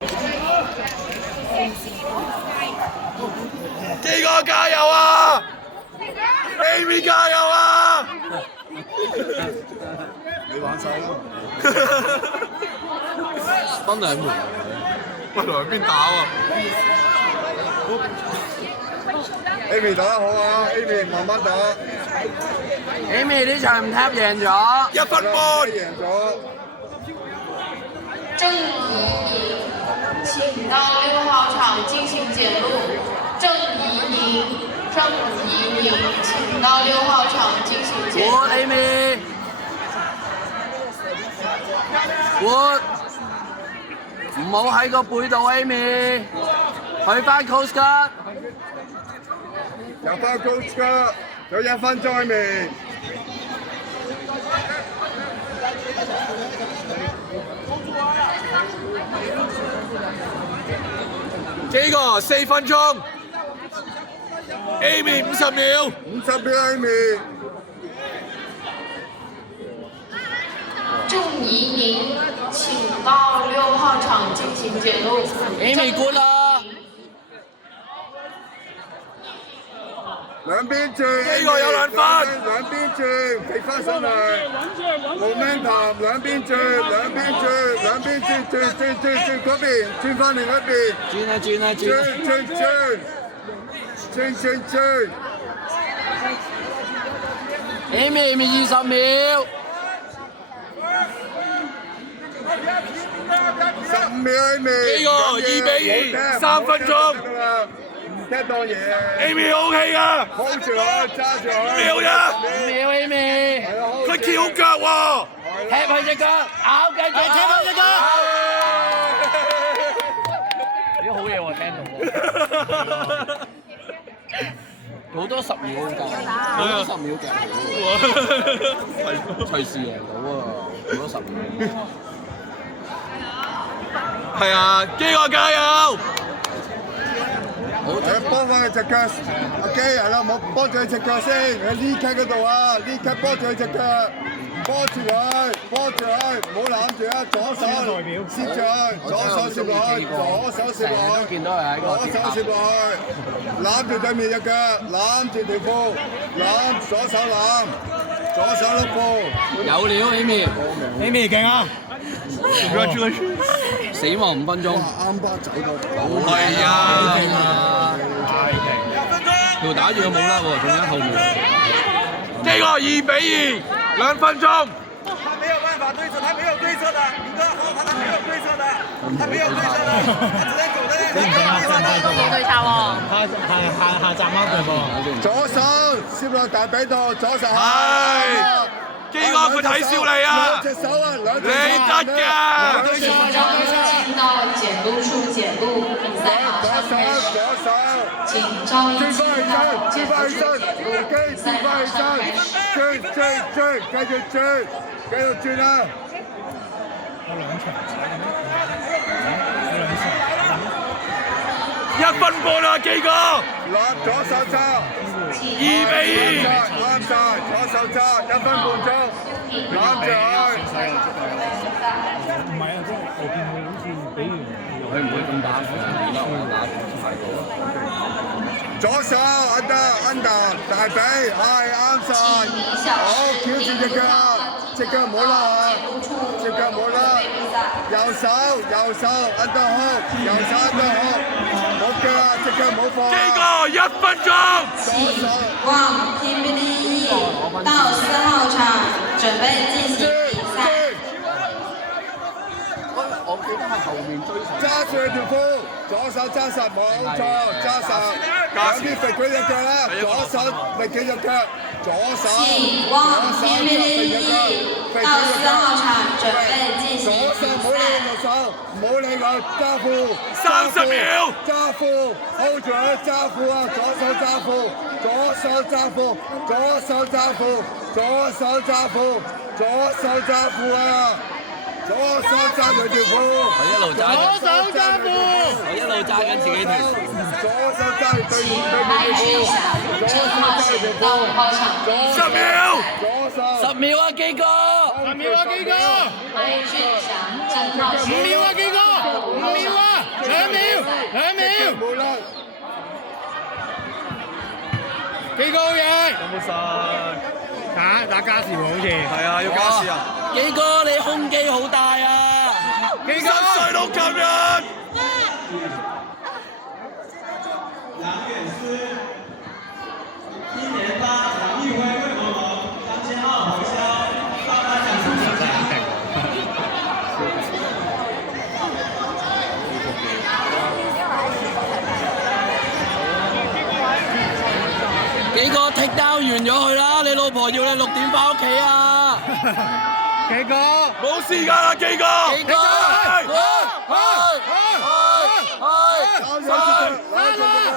基哥加油啊 ！Amy 加油啊！你玩晒啦！分兩門，喂，兩邊打喎。Amy 打得好啊 ！Amy 慢慢打。Amy 呢場唔踢贏咗1分半，贏咗。郑怡莹，请到6号场进行检录。郑怡莹，请到6号场进行检录。活 Amy， 活，唔好喺個背度 Amy， 去翻 Coast Guard。入翻 Coast Guard，有1分鐘 Amy。基哥4分鐘 ，Amy 50秒，50秒 Amy。郑怡莹，请到6号场进行检录。Amy good 啦，兩邊轉，基哥有2分，兩邊轉，飛翻上嚟 ，momentum 兩邊轉，轉嗰邊，轉翻另一邊，轉。Amy 20秒。15秒 Amy， 基哥2比2，3分鐘。唔踢到嘢 Amy OK 啊 ，hold 住佢，揸住佢。5秒啫， 5秒 Amy， 佢翹腳喎。踢佢隻腳，咬緊佢，踢佢隻腳。咦，好嘢喎，聽到。好多10秒㗎，好多10秒㗎，隨時贏到啊！好多10秒。係啊，基哥加油！你幫翻佢隻腳，阿基係啦，冇幫住佢隻腳先，喺呢級嗰度啊，呢級幫住佢隻腳，幫住佢，唔好攬住啊，左手攝住佢，左手攝落去，左手攝落去，攬住對面隻腳，攬住條褲，左手攬，左手碌褲，有料 Amy 勁啊！死亡5分鐘，啱巴走到，係啊，條打住個冇甩喎，仲喺後面。基哥2比2，2分鐘。他没有办法对策，他没有对策的，宇哥好，他没有对策的，他没有对策的，他只能走在那，他没有对策的。都冇對策喎。下集啱對噃。左手攝落大髀度，左手係，基哥佢睇笑你啊！兩隻手啊，兩隻手，你得㗎！请到检录处检录比赛好上开始。请赵一清到检录处检录比赛好上开始。繼續轉啊！有兩場1分半啊，基哥攞左手揸，2比2。啱晒，左手揸1分半鐘，攬住佢。唔係啊，即係我見佢好似比完佢唔會咁打，打太多。左手 under 大髀，係啱晒，好翹住隻腳，隻腳唔好甩，隻腳唔好甩，右手 under hook，右手 under hook，冇腳啊，隻腳唔好放。基哥1分鐘。请往 PBD 到4號場準備進行比賽。我記得係後面追上。揸住條褲，左手揸實冇錯，揸實，兩邊揈佢隻腳啦，左手力佢隻腳，左手，請往 PBD 到4號場準備進行左手唔好理右手，唔好理佢揸褲，30秒，揸褲 ，hold 住佢揸褲啊，左手揸褲，左手揸褲，左手揸褲，左手揸褲，左手揸褲啊！左手揸佢條褲，我一路揸，左手揸褲，我一路揸緊自己條。左手揸住對面來俊祥正號線到5號場10秒，左手10秒啊，基哥10秒啊，基哥來俊祥正號線5秒啊，基哥5秒啊。冇啦。幾個嘢？有冇晒？打加時喎，好似。係啊，要加時啊！幾哥你胸肌好大啊！幾個？ 10歲都咁樣。幾個剔單完咗佢啦，你老婆要你6點翻屋企啊！幾個？冇時間啦，基哥！幾個？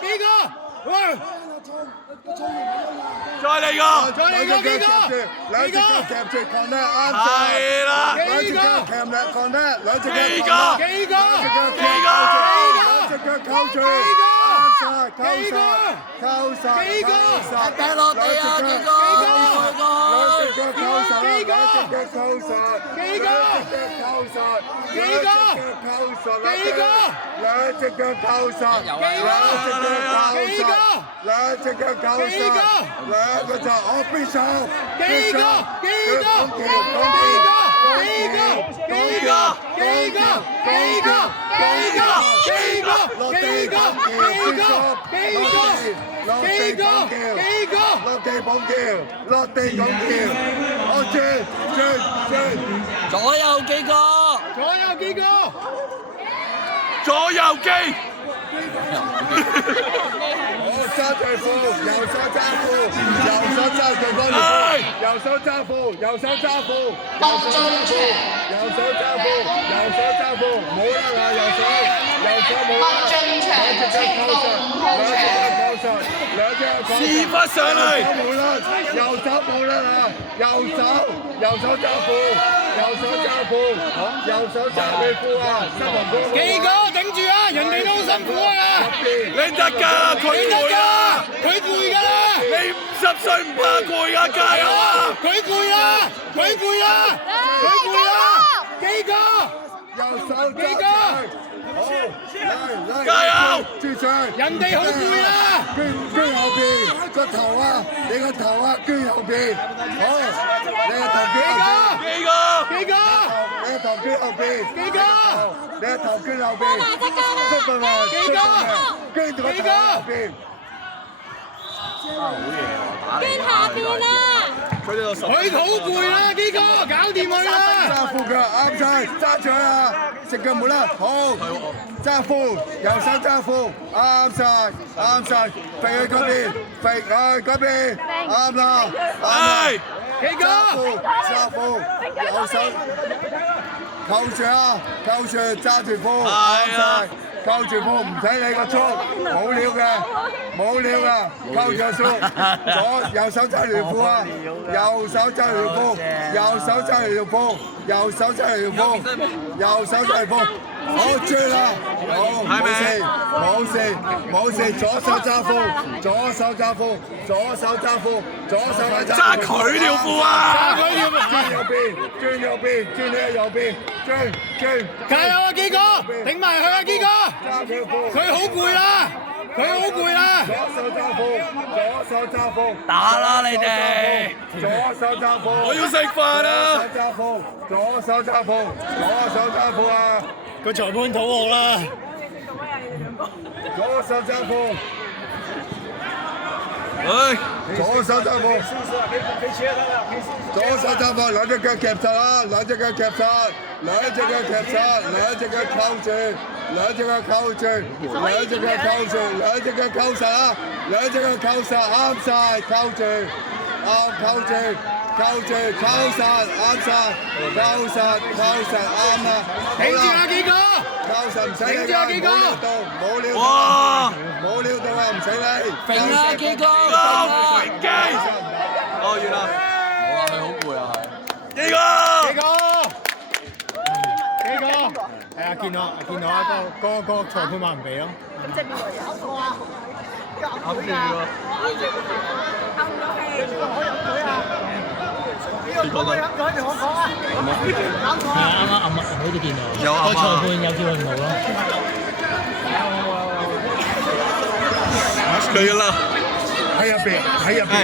幾個？喂！再嚟個！再嚟個幾個？兩隻腳夾住抗得啱晒。係啦！兩隻腳夾咧抗得，兩隻腳幾個？抗得。幾個？幾個？兩隻腳扣住。啱晒，扣晒。幾個？掟落地啊！幾個？兩隻腳扣實，兩隻腳扣實，幾個？扣實，幾個？扣實，幾個？兩隻腳扣實，兩隻腳扣實，兩個就我必手，幾個？幾個？幾個？幾個？幾個？幾個？幾個？幾個？幾個？落地幾個？幾個？幾個？幾個？幾個？落地綁橋，落地綁橋，我轉，左右幾個？左右幾個？左右機！我揸對褲，右手揸褲，右手揸對方條褲，右手揸褲，右手揸褲，右手揸褲，右手揸褲，右手揸褲，冇啦嗱，右手冇啦，兩隻腳扣實，兩隻腳扣實，屎忽上嚟！冇啦，右手冇啦嗱，右手揸褲，右手揸褲，右手揸對褲啊，新聞褲。幾個頂住啊！人哋都好辛苦啊！你得㗎，佢你得攰啊！㗎，佢攰㗎啦！你50歲唔怕攰啊！加油啊！佢攰啦！佢攰啦！佢攰啦！幾個？右手幾個？好，嚟，加油！注上，人哋好攰啦！捐後邊個頭啊！你個頭啊，捐後邊，好，你個頭捐後邊，幾個？幾個？你個頭捐後邊，幾個？你個頭捐後邊，出份啊！幾個？捐到個頭後邊。捐下邊啊！佢好攰啦！幾個？搞掂佢啦！揸褲腳啱晒，揸住啊！隻腳冇啦，好，揸褲，右手揸褲，啱晒，飛去嗰邊，飛去嗰邊，啱啦，係幾個？揸褲，右手扣住啊，扣住揸住褲，啱晒。扣住褲唔使理個速，冇料嘅，扣住束，右手揸條褲啊，右手揸條褲，右手揸條褲，右手揸條褲，右手揸條褲，好轉啦，好冇事，左手揸褲，左手揸褲，左手揸褲，左手揸揸佢條褲啊！轉右邊，轉去右邊，轉，加油啊！幾個？頂埋佢啊！幾個？揸條褲。佢好攰啦！佢好攰啦！左手揸褲，打啦你哋！左手揸褲，我要食飯啊！左手揸褲啊！個裁判肚餓啦！左手揸褲，唉，左手揸褲，左手揸褲，兩隻腳夾實啦，兩隻腳扣住，兩隻腳扣實啦，兩隻腳扣實啱晒，扣住，啱啦，頂住啊！幾個？扣實唔使理，頂住啊！幾個？哇！冇料到啊，唔使理。揈啊！幾個？飛機！哦，完啦！我話佢好攰啊，係。幾個？幾個？係啊，見到啊，個裁判話唔俾咯。咁即係邊個有啊？冚住喎！冚咗氣，我飲水啊！邊個飲水同我講啊？啱啱好似見到，有啊個裁判有叫佢唔好咯。佢噶啦。喺入邊，喺入邊。